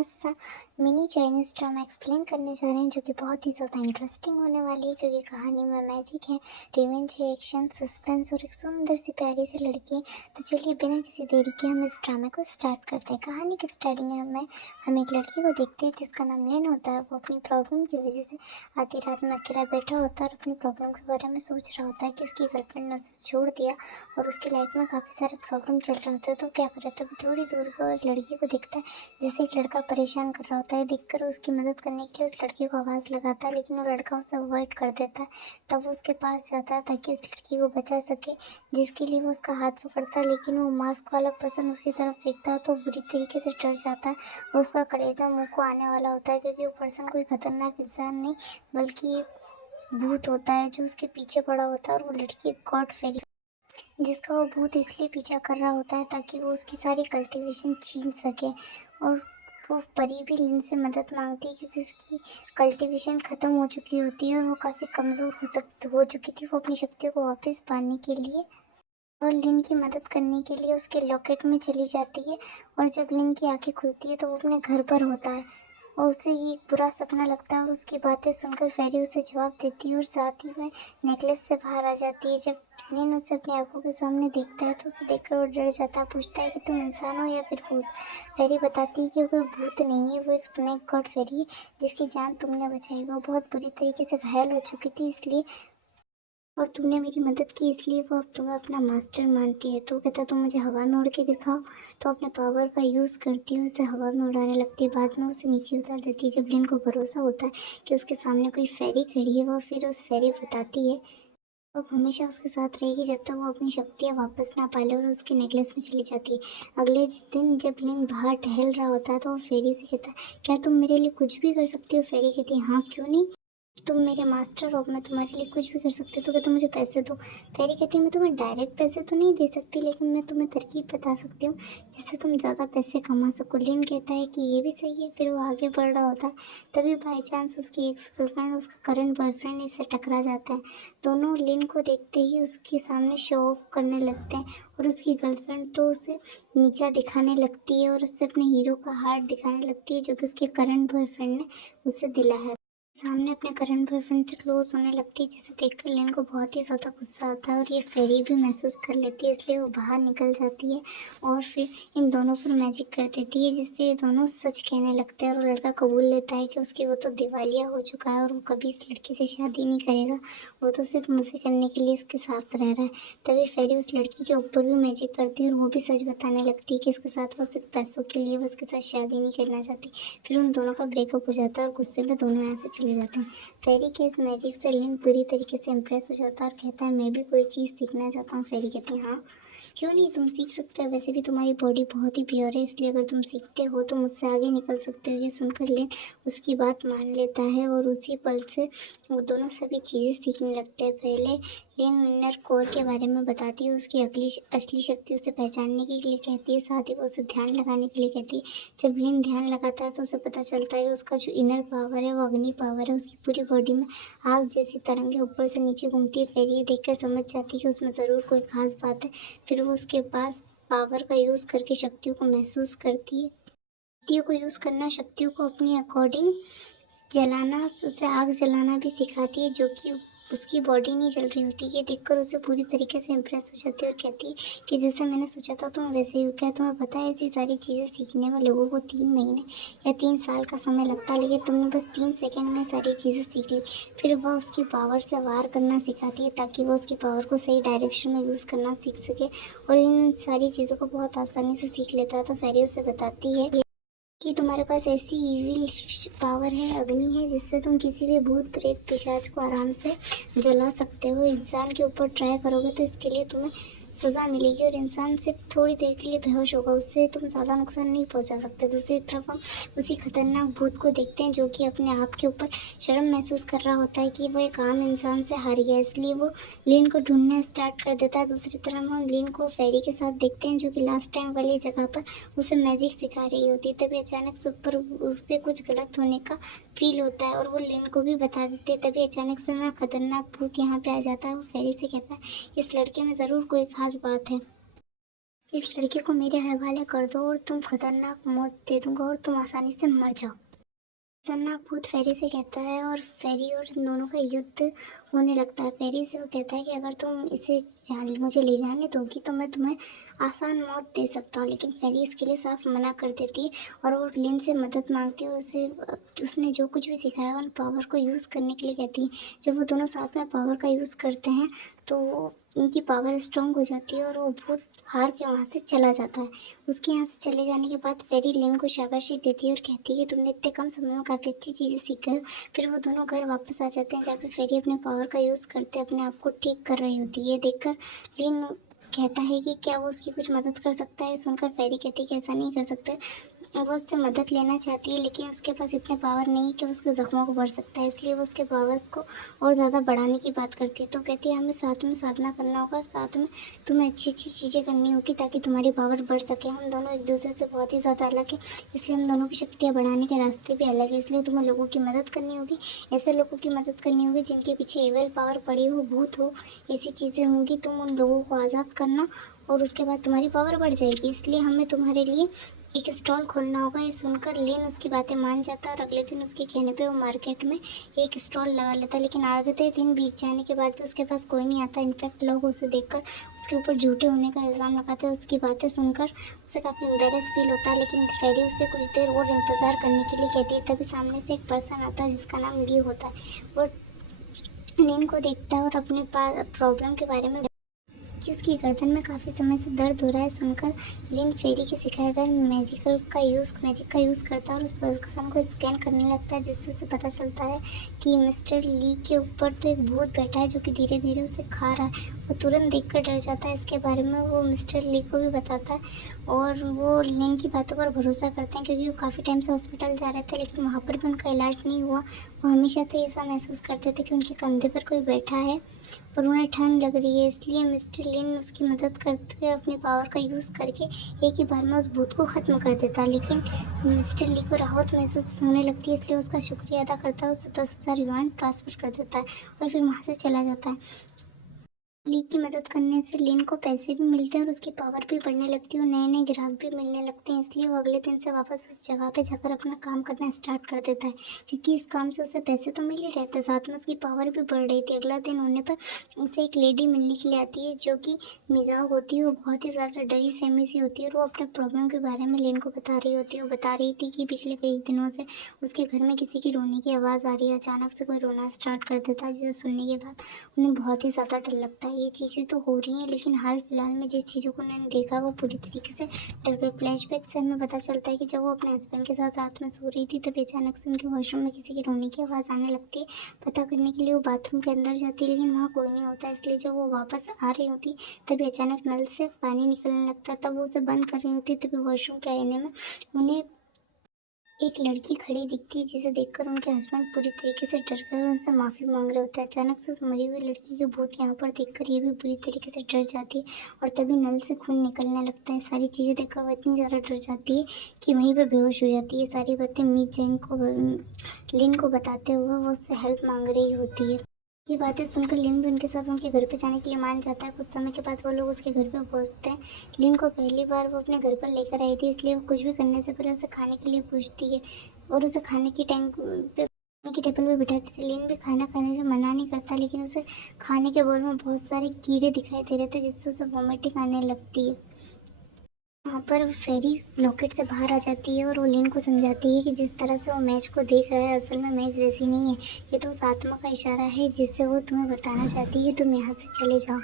मस्त सा mini Chinese drama explain करने जा रहे हैं, जो कि बहुत ही ज़्यादा इंटरेस्टिंग होने वाली है, क्योंकि कहानी में मैजिक है, रिवेंज है, एक्शन, सस्पेंस और एक सुंदर सी प्यारी सी लड़की है। तो चलिए बिना किसी देरी के हम इस ड्रामे को स्टार्ट करते हैं। कहानी की स्टार्टिंग में हम एक लड़की को देखते हैं जिसका नाम लेन होता है। वो अपनी प्रॉब्लम की वजह से आधी रात में अकेला बैठा होता है और अपनी प्रॉब्लम के बारे में सोच रहा होता है कि उसकी गर्लफ्रेंड ने उसे छोड़ दिया और उसकी लाइफ में काफ़ी सारे प्रॉब्लम चल रहे होते हैं। तो क्या करे, तभी थोड़ी दूर पर एक लड़की को दिखता है जिसे एक लड़का परेशान कर रहा होता है। देखकर उसकी मदद करने के लिए उस लड़की को आवाज़ लगाता है, लेकिन वो लड़का उसे अवॉइड कर देता है। तब वो उसके पास जाता है ताकि उस लड़की को बचा सके, जिसके लिए वो उसका हाथ पकड़ता है। लेकिन वो मास्क वाला पर्सन उसकी तरफ देखता है तो बुरी तरीके से डर जाता है और उसका कलेजा मुंह को आने वाला होता है, क्योंकि वो पर्सन कोई खतरनाक इंसान नहीं बल्कि एक भूत होता है जो उसके पीछे पड़ा होता है। और वो लड़की एक गॉड फेरी जिसका वो भूत इसलिए पीछा कर रहा होता है ताकि वो उसकी सारी कल्टीवेशन छीन सके। और वो परी भी लिन से मदद मांगती है, क्योंकि उसकी कल्टीवेशन ख़त्म हो चुकी होती है और वो काफ़ी कमज़ोर हो चुकी थी। वो अपनी शक्तियों को वापस पाने के लिए और लिन की मदद करने के लिए उसके लॉकेट में चली जाती है। और जब लिन की आंखें खुलती है तो वो अपने घर पर होता है और उसे ये एक बुरा सपना लगता है। और उसकी बातें सुनकर फेरी उसे जवाब देती है और साथ ही में नेकलेस से बाहर आ जाती है। जब लिन उसे अपनी आंखों के सामने देखता है तो उसे देखकर वो डर जाता है। पूछता है कि तुम इंसान हो या फिर भूत। फेरी बताती है कि वो कोई भूत नहीं है, वो एक स्नेक गॉड फेरी है जिसकी जान तुमने बचाई। वो बहुत बुरी तरीके से घायल हो चुकी थी इसलिए, और तुमने मेरी मदद की इसलिए वो अब तुम्हें अपना मास्टर मानती है। तो कहता तुम मुझे हवा में उड़ के दिखाओ। तो अपने पावर का यूज़ करती है, उसे हवा में उड़ाने लगती है, बाद में उसे नीचे उतार देती है। जब लिन को भरोसा होता है कि उसके सामने कोई फेरी खड़ी है, वो फिर उस फेरी बताती है अब हमेशा उसके साथ रहेगी जब तक वो अपनी शक्तियाँ वापस ना पाले, और उसके नेकलेस में चली जाती है। अगले दिन जब लिन बाहर टहल रहा होता है तो वो फेरी से कहता है क्या तुम मेरे लिए कुछ भी कर सकती हो। फेरी कहती है हाँ क्यों नहीं, तुम मेरे मास्टर हो, मैं तुम्हारे लिए कुछ भी कर सकती हूँ। तो कहते मुझे पैसे दो। फेरी कहती है मैं तुम्हें डायरेक्ट पैसे तो नहीं दे सकती, लेकिन मैं तुम्हें तरकीब बता सकती हूँ जिससे तुम ज़्यादा पैसे कमा सको। लिन कहता है कि ये भी सही है। फिर वो आगे बढ़ रहा होता है, तभी बाई चांस उसकी एक्स गर्लफ्रेंड उसका करंट बॉयफ्रेंड इससे टकरा जाता है। दोनों लिन को देखते ही उसके सामने शो ऑफ करने लगते हैं और उसकी गर्लफ्रेंड तो उसे नीचा दिखाने लगती है और उससे अपने हीरो का हार्ट दिखाने लगती है, जो कि उसके करंट बॉयफ्रेंड ने उसे दिला है। सामने अपने करंट बॉयफ्रेंड से क्लोज होने लगती है, जिसे देखकर लिन को बहुत ही ज़्यादा गुस्सा आता है और ये फेरी भी महसूस कर लेती है, इसलिए वो बाहर निकल जाती है और फिर इन दोनों पर मैजिक कर देती है, जिससे ये दोनों सच कहने लगते हैं। और लड़का कबूल लेता है कि उसकी वो तो दिवालिया हो चुका है और वो कभी इस लड़की से शादी नहीं करेगा, वो तो सिर्फ मज़े करने के लिए इसके साथ रह रहा है। तभी फेरी उस लड़की के ऊपर भी मैजिक करती है और वो भी सच बताने लगती है कि इसके साथ वो सिर्फ पैसों के लिए वो इसके साथ शादी नहीं करना चाहती। फिर उन दोनों का ब्रेकअप हो जाता है और गुस्से में दोनों यहाँ से चले जाते हैं। फेरी के इस मैजिक से लिन पूरी तरीके से इम्प्रेस हो जाता है और कहता है मैं भी कोई चीज़ सीखना चाहता हूँ। फेरी कहती है हाँ क्यों नहीं, तुम सीख सकते हो, वैसे भी तुम्हारी बॉडी बहुत ही प्योर है, इसलिए अगर तुम सीखते हो तो मुझसे आगे निकल सकते हो। ये सुनकर लिन उसकी बात मान लेता है और उसी पल से वो दोनों सभी चीज़ें सीखने लगते हैं। पहले लिन इनर कोर के बारे में बताती है, उसकी असली शक्ति उसे पहचानने के लिए कहती है, साथ ही वो उसे ध्यान लगाने के लिए कहती है। जब लिन ध्यान लगाता है तो उसे पता चलता है कि उसका जो इनर पावर है वो अग्नि पावर है। उसकी पूरी बॉडी में आग जैसी तरंगें ऊपर से नीचे घूमती है। फेरी ये देखकर समझ जाती है कि उसमें ज़रूर कोई खास बात है। फिर वो उसके पास पावर का यूज़ करके शक्तियों को महसूस करती है। शक्तियों को यूज़ करना शक्तियों को अपनी अकॉर्डिंग जलाना, उसे आग जलाना भी सिखाती है, जो कि उसकी बॉडी नहीं जल रही होती। ये देखकर उसे पूरी तरीके से इम्प्रेस हो जाती है और कहती है कि जैसे मैंने सोचा था तुम वैसे ही हो। क्या तुम्हें पता है ऐसी सारी चीज़ें सीखने में लोगों को 3 महीने या 3 साल का समय लगता है, लेकिन तुमने बस 3 सेकंड में सारी चीज़ें सीख ली। फिर वह उसकी पावर से वार करना सिखाती है ताकि वह उसकी पावर को सही डायरेक्शन में यूज़ करना सीख सके, और इन सारी चीज़ों को बहुत आसानी से सीख लेता है। तो फेरी उसे बताती है कि तुम्हारे पास ऐसी इविल पावर है, अग्नि है, जिससे तुम किसी भी भूत प्रेत पिशाच को आराम से जला सकते हो। इंसान के ऊपर ट्राई करोगे तो इसके लिए तुम्हें सज़ा मिलेगी, और इंसान सिर्फ थोड़ी देर के लिए बेहोश होगा, उससे तुम ज़्यादा नुकसान नहीं पहुंचा सकते। दूसरी तरफ हम उसी खतरनाक भूत को देखते हैं जो कि अपने आप के ऊपर शर्म महसूस कर रहा होता है कि वो एक आम इंसान से हार गया, इसलिए वो लिन को ढूंढना स्टार्ट कर देता है। दूसरी तरफ हम लिन को फेरी के साथ देखते हैं जो कि लास्ट टाइम वाली जगह पर उसे मैजिक सिखा रही होती है। तभी अचानक से ऊपर उससे कुछ गलत होने का फील होता है और वो लिन को भी बता देते हैं। तभी अचानक से वह खतरनाक भूत यहाँ पे आ जाता है। वो फेरी से कहता है इस लड़के में ज़रूर कोई खास बात है। इस लड़के को मेरे हवाले कर दो और तुम खतरनाक मौत दे दूंगा और तुम आसानी से मर जाओ। खतरनाक भूत फेरी से कहता है और फेरी और इन दोनों का युद्ध होने लगता है। फेरी से वो कहता है कि अगर तुम इसे मुझे ले जाने दोगी तो मैं तुम्हें आसान मौत दे सकता हूँ, लेकिन फेरी इसके लिए साफ मना कर देती है और वो लिन से मदद मांगती है और उसने जो कुछ भी सिखाया उन पावर को यूज़ करने के लिए कहती है। जब वो दोनों साथ में पावर का यूज़ करते हैं तो इनकी पावर स्ट्रांग हो जाती है और वो भूत हार के वहाँ से चला जाता है। उसके यहाँ से चले जाने के बाद फेरी लिन को शाबाशी देती है और कहती है कि तुमने इतने कम समय में काफ़ी अच्छी चीज़ें सीख गए हो। फिर वो दोनों घर वापस आ जाते हैं जहाँ पे फेरी अपने पावर का यूज़ करते अपने आप को ठीक कर रही होती है। ये देखकर लिन कहता है कि क्या वो उसकी कुछ मदद कर सकता है। सुनकर फेरी कहती है कि ऐसा नहीं कर सकते। वो उससे मदद लेना चाहती है लेकिन उसके पास इतने पावर नहीं है कि वो उसके ज़ख्मों को बढ़ सकता है, इसलिए वो उसके पावर्स को और ज़्यादा बढ़ाने की बात करती है। तो कहती है हमें साथ में साधना करना होगा, साथ में तुम्हें अच्छी अच्छी चीज़ें करनी होगी ताकि तुम्हारी पावर बढ़ सके। हम दोनों एक दूसरे से बहुत ही ज़्यादा अलग है, इसलिए हम दोनों की शक्तियाँ बढ़ाने के रास्ते भी अलग है। इसलिए तुम्हें लोगों की मदद करनी होगी, ऐसे लोगों की मदद करनी होगी जिनके पीछे एविल पावर पड़ी हो, भूत हो, ऐसी चीज़ें होंगी। तुम उन लोगों को आज़ाद करना और उसके बाद तुम्हारी पावर बढ़ जाएगी। इसलिए हमें तुम्हारे लिए एक स्टॉल खोलना होगा। ये सुनकर लिन उसकी बातें मान जाता है और अगले दिन उसके कहने पे वो मार्केट में एक स्टॉल लगा लेता है। लेकिन आधे दिन बीत जाने के बाद भी उसके पास कोई नहीं आता। इनफैक्ट लोग उसे देखकर उसके ऊपर झूठे होने का इल्ज़ाम लगाते हैं। उसकी बातें सुनकर उसे काफ़ी एम्बेरस फील होता है, लेकिन फेरी उसे कुछ देर और इंतज़ार करने के लिए कहती है। तभी सामने से एक पर्सन आता है जिसका नाम ली होता है। वो लिन को देखता है और अपने प्रॉब्लम के बारे में कि उसकी गर्दन में काफ़ी समय से दर्द हो रहा है। सुनकर लिन फेरी के सिखाए गए मैजिक का यूज़ करता है और उस पर्सन को स्कैन करने लगता है, जिससे उसे पता चलता है कि मिस्टर ली के ऊपर तो एक भूत बैठा है जो कि धीरे धीरे उसे खा रहा है। वो तुरंत देखकर डर जाता है। इसके बारे में वो मिस्टर ली को भी बताता है और वो लिन की बातों पर भरोसा करते हैं क्योंकि वो काफ़ी टाइम से हॉस्पिटल जा रहे थे लेकिन वहाँ पर भी उनका इलाज नहीं हुआ। वो हमेशा से ऐसा महसूस करते थे कि उनके कंधे पर कोई बैठा है और उन्हें ठंड लग रही है। इसलिए मिस्टर लिन उसकी मदद करते हुए अपनी पावर का यूज़ करके एक ही बार में उस भूत को ख़त्म कर देता है। लेकिन मिस्टर ली को राहत महसूस होने लगती है, इसलिए उसका शुक्रिया अदा करता है, उसे 10,000 युआन ट्रांसफ़र कर देता है और फिर वहाँ से चला जाता है। ली की मदद करने से लिन को पैसे भी मिलते हैं और उसकी पावर भी बढ़ने लगती है और नए नए ग्राहक भी मिलने लगते हैं। इसलिए वो अगले दिन से वापस उस जगह पे जाकर अपना काम करना स्टार्ट कर देता है क्योंकि इस काम से उसे पैसे तो मिल ही रहे थे, साथ में उसकी पावर भी बढ़ रही थी। अगला दिन होने पर उसे एक लेडी मिलने के लिए आती है जो कि मिजाज होती है। वो बहुत ही ज़्यादा डरी सहमी सी होती है और वो अपने प्रॉब्लम के बारे में लिन को बता रही होती है। वो बता रही थी कि पिछले कई दिनों से उसके घर में किसी की रोने की आवाज़ आ रही है। अचानक से कोई रोना स्टार्ट कर देता है जिसे सुनने के बाद उन्हें बहुत ही ज़्यादा डर लगता है। ये चीज़ें तो हो रही हैं लेकिन हाल फिलहाल में जिस चीज़ों को उन्होंने देखा वो पूरी तरीके से डर गए। फ्लैशबैक से हमें पता चलता है कि जब वो अपने हस्बैंड के साथ रात में सो रही थी तभी अचानक से उनके वॉशरूम में किसी की रोने की आवाज़ आने लगती है। पता करने के लिए वो बाथरूम के अंदर जाती है लेकिन वहाँ कोई नहीं होता। इसलिए जब वो वापस आ रही होती तभी अचानक नल से पानी निकलने लगता है। तब वो उसे बंद कर रही होती तभी वॉशरूम के आईने में उन्हें एक लड़की खड़ी दिखती है जिसे देखकर उनके हस्बैंड पूरी तरीके से डर गए और उनसे माफ़ी मांग रहे होते हैं। अचानक से उस मरी हुई लड़की के भूत यहाँ पर देखकर ये भी बुरी तरीके से डर जाती है और तभी नल से खून निकलने लगता है। सारी चीज़ें देखकर वो इतनी ज़्यादा डर जाती है कि वहीं पर बेहोश हो जाती है। सारी बातें मी जैंग को लिन को बताते हुए वो उससे हेल्प मांग रही होती है। ये बातें सुनकर लिन भी उनके साथ उनके घर पे जाने के लिए मान जाता है। कुछ समय के बाद वो लोग उसके घर पे पहुंचते हैं। लिन को पहली बार वो अपने घर पर लेकर आई थी, इसलिए वो कुछ भी करने से पहले उसे खाने के लिए पूछती है और उसे खाने की खाने की टेबल पे बिठाती थी। लिन भी खाना खाने से मना नहीं करता लेकिन उसे खाने के बोल में बहुत सारे कीड़े दिखाई दे रहे थे जिससे उसे वॉमिटिंग आने लगती है। वहाँ पर फेरी लॉकेट से बाहर आ जाती है और वो लिन को समझाती है कि जिस तरह से वो मैच को देख रहा है असल में मैच वैसी नहीं है। ये तो उस आत्मा का इशारा है जिससे वो तुम्हें बताना चाहती है तुम यहाँ से चले जाओ,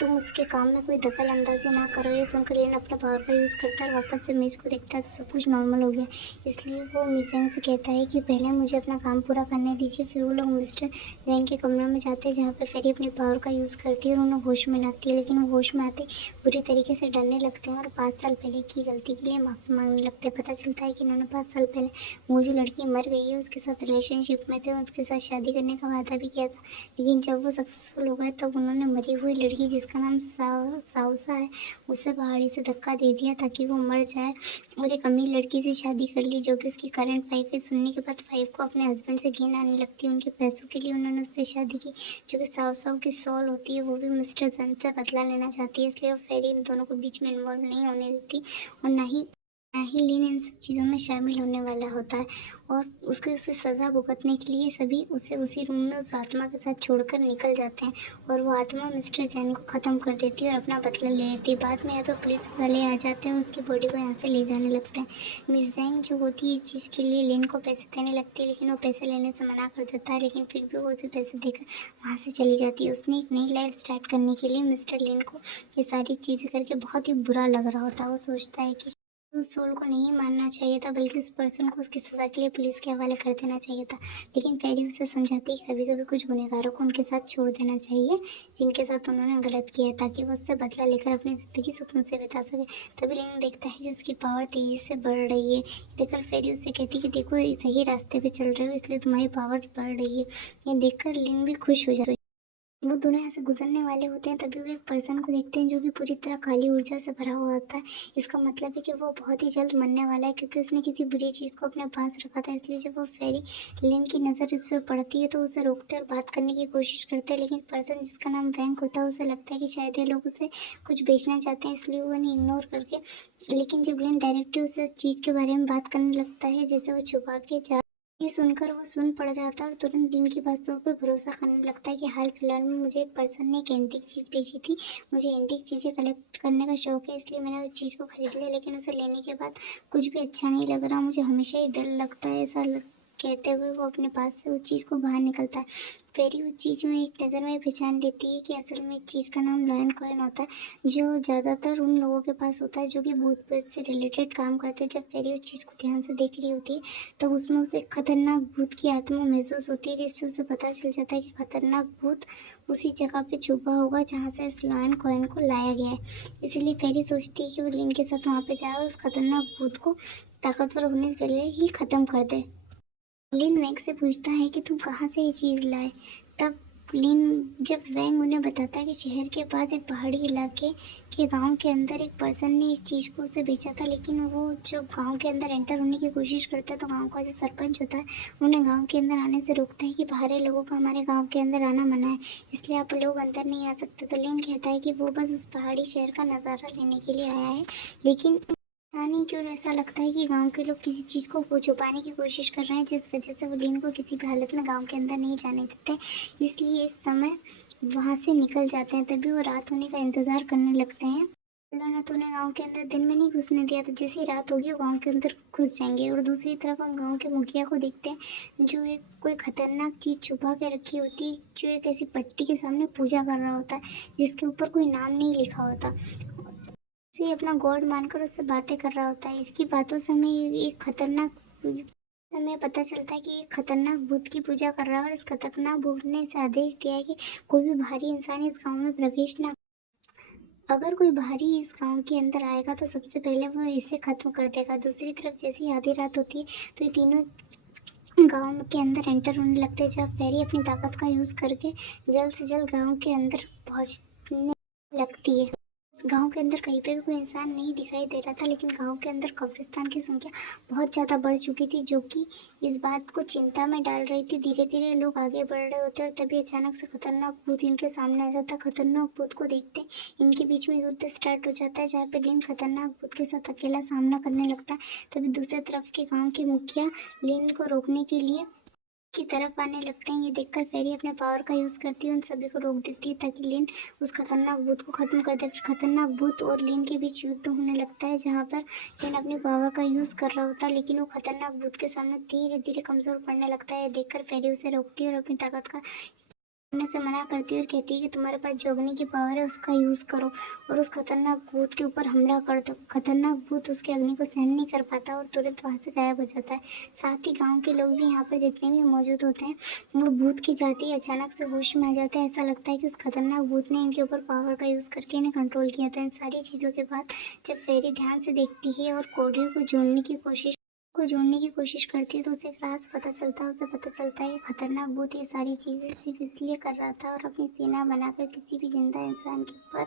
तुम उसके काम में कोई दखल अंदाजी ना करो। ये सुनकर लिन अपने पावर का यूज़ करता है और वापस से मैच को देखता है तो सब कुछ नॉर्मल हो गया। इसलिए वो मिसेंग से कहता है कि पहले मुझे अपना काम पूरा करने दीजिए। फिर वो लोग मिस्टर जैंग के कमरे में जाते हैं जहाँ पर फेरी अपनी पावर का यूज़ करती है और उन्हें होश में लाती है, लेकिन वो होश में आते बुरी तरीके से डरने लगते हैं और 5 साल पहले की गलती के लिए माफ़ी मांगने लगते हैं। पता चलता है कि इन्होंने 5 साल पहले वो जो लड़की मर गई है उसके साथ रिलेशनशिप में थे, उसके साथ शादी करने का वादा भी किया था, लेकिन जब वो सक्सेसफुल हो गए तब उन्होंने मरी हुई लड़की जिसका जिसका नाम साउसा है उसे पहाड़ी से धक्का दे दिया ताकि वो मर जाए और एक अमीर लड़की से शादी कर ली जो कि उसकी करंट वाइफ है। सुनने के बाद वाइफ को अपने हस्बैंड से घिन आने लगती है। उनके पैसों के लिए उन्होंने उससे शादी की जो कि साउ की सोल होती है। वो भी मिस्टर जन से बदला लेना चाहती है, इसलिए वो फेरी इन दोनों को बीच में इन्वॉल्व नहीं होने देती और ना ही लीन इन सब चीज़ों में शामिल होने वाला होता है। और उसे सज़ा भुगतने के लिए सभी उसे उसी रूम में उस आत्मा के साथ छोड़कर निकल जाते हैं और वो आत्मा मिस्टर जैन को ख़त्म कर देती है और अपना बदला ले लेती है। बाद में यहाँ पे पुलिस वाले आ जाते हैं, उसकी बॉडी को यहाँ से ले जाने लगते हैं। मिस जैंग जो होती है इस चीज़ के लिए लिन को पैसे देने लगती है, लेकिन वो पैसे लेने से मना कर देता है, लेकिन फिर भी वो उसे पैसे देकर वहाँ से चली जाती है। उसने एक नई लाइफ स्टार्ट करने के लिए मिस्टर लिन को ये सारी चीज़ें करके बहुत ही बुरा लग रहा होता है। वो सोचता है कि उस सोल को नहीं मारना चाहिए था, बल्कि उस पर्सन को उसकी सज़ा के लिए पुलिस के हवाले कर देना चाहिए था। लेकिन फेरी उसे समझाती है कि कभी कभी कुछ गुनहगारों को उनके साथ छोड़ देना चाहिए जिनके साथ उन्होंने गलत किया है, ताकि वो उससे बदला लेकर अपनी ज़िंदगी सुकून से बिता सके। तभी लिन देखता है कि उसकी पावर तेज़ी से बढ़ रही है। देखकर फेरी उससे कहती है कि देखो सही रास्ते पर चल रहे हो, इसलिए तुम्हारी पावर बढ़ रही है। ये देखकर लिन भी खुश हो जाती है। वो दोनों यहाँ से गुजरने वाले होते हैं, तभी वो एक पर्सन को देखते हैं जो कि पूरी तरह काली ऊर्जा से भरा हुआ होता है। इसका मतलब है कि वो बहुत ही जल्द मरने वाला है, क्योंकि उसने किसी बुरी चीज़ को अपने पास रखा था। इसलिए जब वो फेरी लिन की नज़र इस पर पड़ती है तो उसे रोकते और बात करने की कोशिश करते हैं, लेकिन पर्सन जिसका नाम वैंक होता है उसे लगता है कि शायद ये लोग उसे कुछ बेचना चाहते हैं, इसलिए वो उन्हें इग्नोर करके, लेकिन जब लिन डायरेक्टली उस चीज़ के बारे में बात करने लगता है जैसे वो छुपा के ये सुनकर वो सुन पड़ जाता है और तुरंत लिन की बातों पर भरोसा करने लगता है कि हाल फिलहाल में मुझे एक पर्सन ने एक एंटीक चीज़ बेची थी। मुझे एंटीक चीज़ें कलेक्ट करने का शौक है, इसलिए मैंने उस चीज़ को खरीद लिया, लेकिन उसे लेने के बाद कुछ भी अच्छा नहीं लग रहा। मुझे हमेशा ही डर लगता है, कहते हुए वो अपने पास से उस चीज़ को बाहर निकलता है। फेरी उस चीज़ में एक नज़र में पहचान लेती है कि असल में एक चीज़ का नाम लॉयन कॉइन होता है, जो ज़्यादातर उन लोगों के पास होता है जो कि भूत प्रेत से रिलेटेड काम करते हैं। जब फेरी उस चीज़ को ध्यान से देख रही होती है तब उसमें उसे खतरनाक भूत की आत्मा महसूस होती है, जिससे उसे पता चल जाता है कि खतरनाक भूत उसी जगह पे छुपा होगा जहाँ से इस लॉयन कॉइन को लाया गया है। इसीलिए फेरी सोचती है कि वो लिन के साथ वहाँ पे जाए और उस खतरनाक भूत को ताकतवर होने से पहले ही ख़त्म कर दे। लिन वैंग से पूछता है कि तुम कहाँ से ये चीज़ लाए। तब जब वैंग उन्हें बताता है कि शहर के पास एक पहाड़ी इलाके के गांव के अंदर एक पर्सन ने इस चीज़ को उसे बेचा था, लेकिन वो जब गांव के अंदर एंटर होने की कोशिश करता है तो गांव का जो सरपंच होता है उन्हें गांव के अंदर आने से रोकता है कि बाहरी लोगों को हमारे गांव के अंदर आना मना है, इसलिए आप लोग अंदर नहीं आ सकते। तो लिन कहता है कि वो बस उस पहाड़ी शहर का नज़ारा लेने के लिए आया है, लेकिन पता नहीं क्यों ऐसा लगता है कि गांव के लोग किसी चीज़ को छुपाने की कोशिश कर रहे हैं, जिस वजह से वो लिन को किसी भी हालत में गांव के अंदर नहीं जाने देते, इसलिए इस समय वहां से निकल जाते हैं। तभी वो रात होने का इंतज़ार करने लगते हैं। उन्होंने तो उन्हें गाँव के अंदर दिन में नहीं घुसने दिया, तो जैसे ही रात होगी वो गाँव के अंदर घुस जाएंगे। और दूसरी तरफ हम गाँव के मुखिया को देखते हैं जो एक कोई खतरनाक चीज़ छुपा के रखी होती है, जो एक ऐसी पट्टी के सामने पूजा कर रहा होता है जिसके ऊपर कोई नाम नहीं लिखा होता। से अपना गॉड मानकर उससे बातें कर रहा होता है। इसकी बातों से हमें हमें पता चलता है कि एक खतरनाक भूत की पूजा कर रहा है और इस खतरनाक भूत ने इसे आदेश दिया है कि कोई भी बाहरी इंसान इस गांव में प्रवेश ना, अगर कोई बाहरी इस गांव के अंदर आएगा तो सबसे पहले वो इसे खत्म कर देगा। दूसरी तरफ जैसे ही आधी रात होती है तो ये तीनों गांव के अंदर एंटर होने लगते हैं, जहाँ फेरी अपनी ताकत का यूज़ करके जल्द से जल्द गांव के अंदर पहुंचने लगती है। गांव के अंदर कहीं पे भी कोई इंसान नहीं दिखाई दे रहा था, लेकिन गांव के अंदर कब्रिस्तान की संख्या बहुत ज़्यादा बढ़ चुकी थी, जो कि इस बात को चिंता में डाल रही थी। धीरे धीरे लोग आगे बढ़ रहे होते और तभी अचानक से खतरनाक भूत इनके सामने आ जाता है। खतरनाक भूत को देखते इनके बीच में युद्ध स्टार्ट हो जाता है, जहाँ पे लिन खतरनाक भूत के साथ अकेला सामना करने लगता है। तभी दूसरी तरफ के गाँव के मुखिया लिन को रोकने के लिए की तरफ आने लगते हैं। ये देखकर फेरी अपने पावर का यूज़ करती है, उन सभी को रोक देती है ताकि लिन उस खतरनाक भूत को ख़त्म कर दे। फिर खतरनाक भूत और लिन के बीच युद्ध होने लगता है, जहाँ पर लिन अपनी पावर का यूज़ कर रहा होता है, लेकिन वो खतरनाक भूत के सामने धीरे धीरे कमज़ोर पड़ने लगता है। देखकर फेरी उसे रोकती है और अपनी ताकत का करने से मना करती है और कहती है कि तुम्हारे पास जो अग्नि की पावर है उसका यूज़ करो और उस खतरनाक भूत के ऊपर हमला कर दो। खतरनाक भूत उसके अग्नि को सहन नहीं कर पाता और तुरंत वहाँ से गायब हो जाता है। साथ ही गांव के लोग भी यहाँ पर जितने भी मौजूद होते हैं वो भूत की जाति अचानक से होश में आ जाते हैं। ऐसा लगता है कि उस खतरनाक भूत ने इनके ऊपर पावर का यूज़ करके इन्हें कंट्रोल किया था। इन सारी चीज़ों के बाद जब फेरी ध्यान से देखती है और कोडियो को जोड़ने की कोशिश को जोड़ने की कोशिश करती है तो उसे एक राज पता चलता है। उसे पता चलता है कि खतरनाक भूत ये सारी चीज़ें सिर्फ इसलिए कर रहा था और अपनी सेना बनाकर किसी भी जिंदा इंसान के ऊपर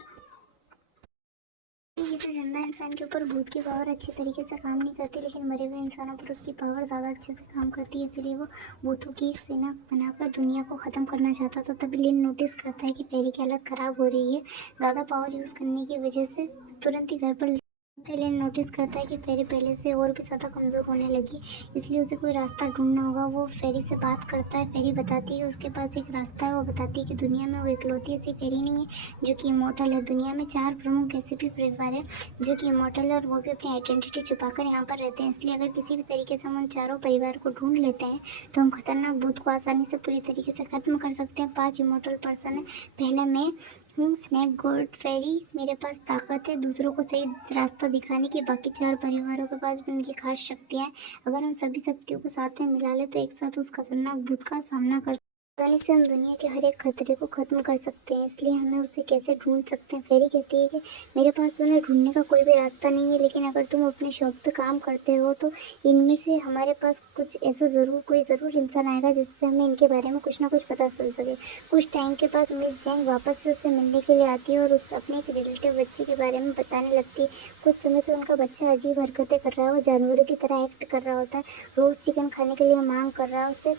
किसी जिंदा इंसान के ऊपर भूत की पावर अच्छी तरीके से काम नहीं करती, लेकिन मरे हुए इंसानों पर उसकी पावर ज़्यादा अच्छे से काम करती है। इसलिए वो भूतों की एक सेना बनाकर दुनिया को ख़त्म करना चाहता था। तभी लिन नोटिस करता है कि पेरी की हालत ख़राब हो रही है। ज़्यादा पावर यूज़ करने की वजह से तुरंत ही घर पर लिन नोटिस करता है कि फेरी पहले से और भी ज़्यादा कमज़ोर होने लगी, इसलिए उसे कोई रास्ता ढूंढना होगा। वो फेरी से बात करता है। फेरी बताती है उसके पास एक रास्ता है। वो बताती है कि दुनिया में वो इकलौती ऐसी फेरी नहीं है जो कि इमॉर्टल है। दुनिया में 4 प्रमुख ऐसे भी परिवार है जो कि इमॉर्टल है और वो भी अपनी आइडेंटिटी छुपाकर यहाँ पर रहते हैं। इसलिए अगर किसी भी तरीके से हम उन चारों परिवार को ढूंढ लेते हैं तो हम खतरनाक भूत को आसानी से पूरी तरीके से ख़त्म कर सकते हैं। 5 इमॉर्टल पर्सन है। पहला मैं हूँ स्नैक गोल्ड फेरी, मेरे पास ताकत है दूसरों को सही रास्ता दिखाने की। बाकी 4 परिवारों के पास भी उनकी खास शक्तियाँ हैं। अगर हम सभी शक्तियों को साथ में मिला लें तो एक साथ उस खतरनाक भूत का सामना कर आसानी से हम दुनिया के हर एक खतरे को खत्म कर सकते हैं। इसलिए हमें उसे कैसे ढूंढ सकते हैं। फेरी कहती है कि मेरे पास उन्हें ढूंढने का कोई भी रास्ता नहीं है, लेकिन अगर तुम अपने शौक पे काम करते हो तो इनमें से हमारे पास कुछ ऐसा कोई ज़रूर इंसान आएगा जिससे हमें इनके बारे में कुछ ना कुछ पता चल सके। कुछ टाइम के बाद मिस जैंग वापस से उससे मिलने के लिए आती है और उस अपने एक रिलेटिव बच्चे के बारे में बताने लगती है। कुछ समय से उनका बच्चा अजीब हरकतें कर रहा है। वो जानवरों की तरह एक्ट कर रहा होता है। रोज़ चिकन खाने के लिए मांग कर रहा है। उसे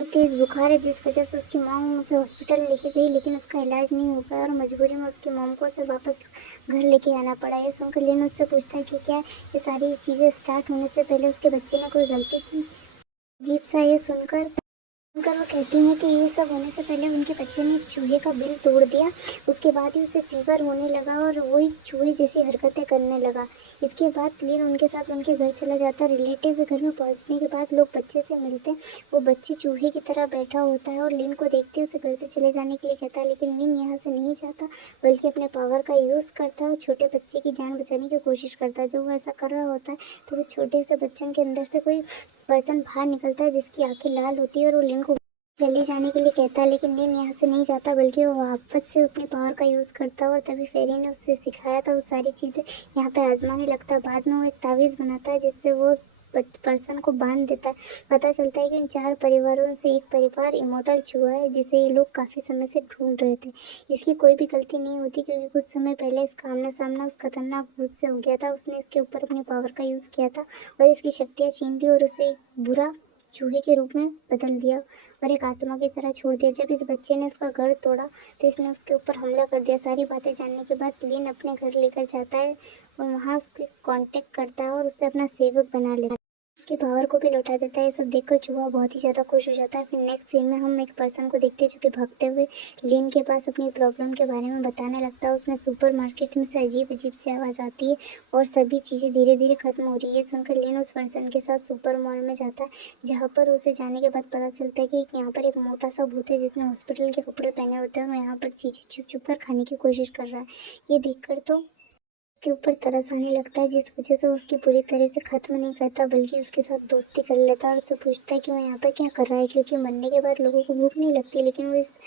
तेज बुखार है जिस वजह से उसकी मॉम उसे हॉस्पिटल लेके गई, लेकिन उसका इलाज नहीं हो पाया और मजबूरी में उसकी मॉम को उसे वापस घर लेके आना पड़ा। ये सुनकर लिन उससे पूछता है कि क्या ये सारी चीज़ें स्टार्ट होने से पहले उसके बच्चे ने कोई गलती की। अजीब सा ये सुनकर वो कहती हैं कि ये सब होने से पहले उनके बच्चे ने एक चूहे का बिल तोड़ दिया। उसके बाद ही उसे फीवर होने लगा और वही चूहे जैसी हरकतें करने लगा। इसके बाद लिन उनके साथ उनके घर चला जाता है। रिलेटिव के घर में पहुंचने के बाद लोग बच्चे से मिलते हैं। वो बच्चे चूहे की तरह बैठा होता है और लिन को देखते ही उसे घर से चले जाने के लिए कहता है, लेकिन लिन यहाँ से नहीं जाता बल्कि अपने पावर का यूज़ करता है और छोटे बच्चे की जान बचाने की कोशिश करता है। जब वो ऐसा कर रहा होता है तो वो छोटे से बच्चन के अंदर से कोई पर्सन बाहर निकलता है जिसकी आंखें लाल होती है और वो लिन को जल्दी जाने के लिए कहता है, लेकिन लिन यहाँ से नहीं जाता बल्कि वो वापस से अपनी पावर का यूज़ करता है। और तभी फेरी ने उससे सिखाया था वो सारी चीज़ें यहाँ पे आजमाने लगता है। बाद में वो एक तावीज़ बनाता है जिससे वो उस पर्सन को बांध देता है। पता चलता है कि उन 4 परिवारों से एक परिवार इमोर्टल चूहा है जिसे ये लोग काफ़ी समय से ढूंढ रहे थे। इसकी कोई भी गलती नहीं होती क्योंकि कुछ समय पहले इसका आमना सामना उस खतरनाक भूत से हो गया था। उसने इसके ऊपर अपनी पावर का यूज़ किया था और इसकी शक्तियाँ छीन ली और उसे एक बुरा चूहे के रूप में बदल दिया और एक आत्मा की तरह छोड़ दिया। जब इस बच्चे ने उसका घर तोड़ा तो इसने उसके ऊपर हमला कर दिया। सारी बातें जानने के बाद लिन अपने घर लेकर जाता है और वहाँ उसके कांटेक्ट करता है और उसे अपना सेवक बना लेता है। उसकी पावर को भी लौटा देता है। ये सब देखकर चूहा बहुत ही ज़्यादा खुश हो जाता है। फिर नेक्स्ट सीन में हम एक पर्सन को देखते हैं जो कि भागते हुए लिन के पास अपनी प्रॉब्लम के बारे में बताने लगता है। उसने सुपरमार्केट में से अजीब अजीब सी आवाज़ आती है और सभी चीज़ें धीरे धीरे खत्म हो रही है। सुनकर लिन उस पर्सन के साथ सुपर मॉल में जाता है जहाँ पर उसे जाने के बाद पता चलता है कि यहाँ पर एक मोटा सा भूत है जिसने हॉस्पिटल के कपड़े पहने होते हैं और यहाँ पर चीज़ें छुप छुप कर खाने की कोशिश कर रहा है। ये देखकर तो के ऊपर तरस आने लगता है जिस वजह से वो उसकी पूरी तरह से ख़त्म नहीं करता बल्कि उसके साथ दोस्ती कर लेता है और उससे पूछता है कि वो यहाँ पर क्या कर रहा है, क्योंकि मरने के बाद लोगों को भूख नहीं लगती लेकिन वो इस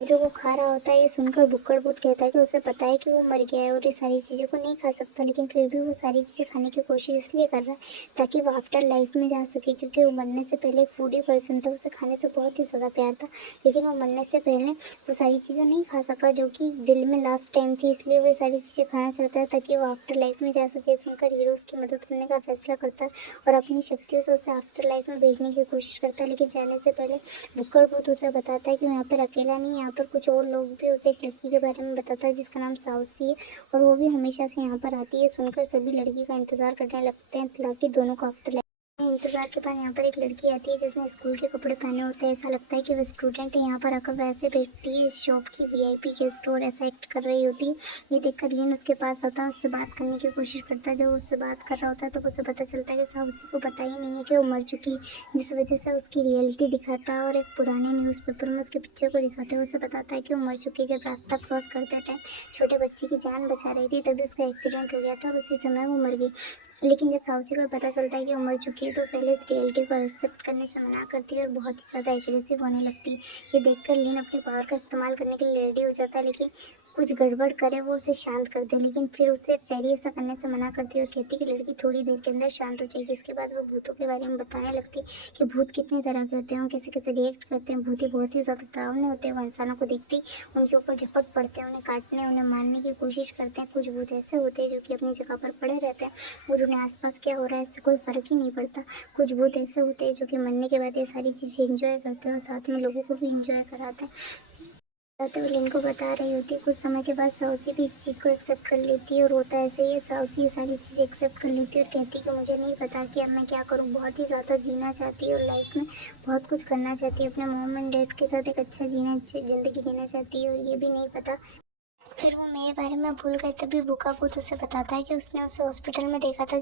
चीज़ों को खा रहा होता है। ये सुनकर बुक्कड़ भूत कहता है कि उसे पता है कि वो मर गया है और ये सारी चीज़ों को नहीं खा सकता, लेकिन फिर भी वो सारी चीज़ें खाने की कोशिश इसलिए कर रहा है ताकि वो आफ्टर लाइफ में जा सके, क्योंकि वो मरने से पहले एक फूडी पर्सन था। उसे खाने से बहुत ही ज़्यादा प्यार था लेकिन वो मरने से पहले वो सारी चीज़ें नहीं खा सका जो कि दिल में लास्ट टाइम थी, इसलिए वो सारी चीज़ें खाना चाहता है ताकि वो आफ्टर लाइफ में जा सके। सुनकर हीरो उसकी मदद करने का फैसला करता है और अपनी शक्तियों से उसे आफ्टर लाइफ में भेजने की कोशिश करता है, लेकिन जाने से पहले बुक्कड़ भूत उसे बताता है कि वो यहाँ पर अकेला नहीं है, यहाँ पर कुछ और लोग भी। उसे एक लड़की के बारे में बताता है जिसका नाम साउसी है और वो भी हमेशा से यहाँ पर आती है। सुनकर सभी लड़की का इंतजार करने लगते हैं ताकि दोनों को आफ्टर इंतजार के बाद यहाँ पर एक लड़की आती है जिसने स्कूल के कपड़े पहने होते हैं। ऐसा लगता है कि वो स्टूडेंट है। यहाँ पर आकर वैसे बैठती है इस शॉप की वीआईपी गेस्ट और ऐसा एक्ट कर रही होती है। ये देखकर लिन उसके पास आता है, उससे बात करने की कोशिश करता है। जब उससे बात कर रहा होता है तो उसे पता चलता है कि साउसी को पता ही नहीं है कि वो मर चुकी, जिस वजह से उसकी रियलिटी दिखाता है और एक पुराने न्यूज़पेपर में उसके पिक्चर को दिखाते हुए उसे बताता है कि वो मर चुकी है। जब रास्ता क्रॉस करते टाइम छोटे बच्चे की जान बचा रही थी तभी उसका एक्सीडेंट हो गया था और उसी समय वो मर गई। लेकिन जब साउसी को पता चलता है कि वो मर चुकी है तो पहले इस रियलिटी को एक्सेप्ट करने से मना करती है और बहुत ही ज़्यादा एग्रेसिव होने लगती है। ये देखकर लिन अपनी पावर का इस्तेमाल करने के लिए रेडी हो जाता है, लेकिन कुछ गड़बड़ करे वो उसे शांत कर दे, लेकिन फिर उसे फेरी ऐसा करने से मना करती है और कहती है कि लड़की थोड़ी देर के अंदर शांत हो जाएगी। इसके बाद वो भूतों के बारे में बताने लगती कि भूत कितने तरह के होते हैं, वो कैसे कैसे रिएक्ट करते हैं। भूत ही बहुत ही ज़्यादा डरावने होते हैं, वो इंसानों को देखते ही उनके ऊपर झपट पड़ते हैं, उन्हें काटने उन्हें मारने की कोशिश करते हैं। कुछ भूत ऐसे होते हैं जो कि अपनी जगह पर पड़े रहते हैं और उन्हें आसपास क्या हो रहा है इससे कोई फ़र्क ही नहीं पड़ता। कुछ भूत ऐसे होते हैं जो कि मरने के बाद ये सारी चीज़ें एंजॉय करते हैं और साथ में लोगों को भी एंजॉय कराते हैं। तो वो लिन को बता रही होती है, कुछ समय के बाद साउसी भी इस चीज़ को एक्सेप्ट कर लेती है और होता है ऐसे ही, साउसी ये सारी चीज़ें एक्सेप्ट कर लेती है और कहती है कि मुझे नहीं पता कि अब मैं क्या करूँ। बहुत ही ज़्यादा जीना चाहती है और लाइफ में बहुत कुछ करना चाहती है, अपने मॉम एंड डैड के साथ एक अच्छा ज़िंदगी जीना चाहती है और ये भी नहीं पता। फिर वो मेरे बारे में भूल गए, तभी बुका भूत उसे बताता है कि उसने उसे हॉस्पिटल में देखा था